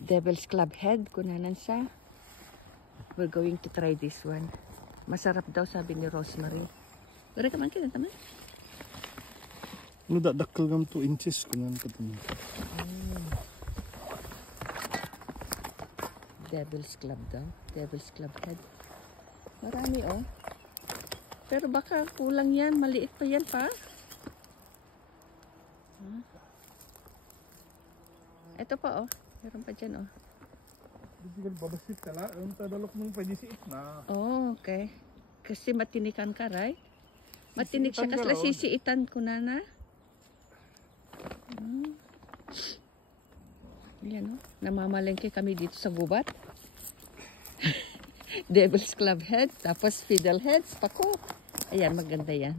Devil's Club Head, kunanan sa. We're going to try this one. Masarap daw, sabi ni Rosemary. Pero kaman kita naman. Ano dakal gam 2 inches kunan katong. Devil's Club daw. Devil's Club Head. Marami oh. Pero baka kulang yan. Maliit pa yan pa. Ito pa oh. Meron pa dyan oh. Hindi ka babasit ka la. Ang tadalok mong pagisiit na. Oh, okay. Kasi matinikan ka, right? Matinik siya kasi sisiitan ko na. Yan oh. Namamalengke kami dito sa gubat. Devil's Club Head. Tapos Fiddle Heads. Pako. Ayan, maganda yan.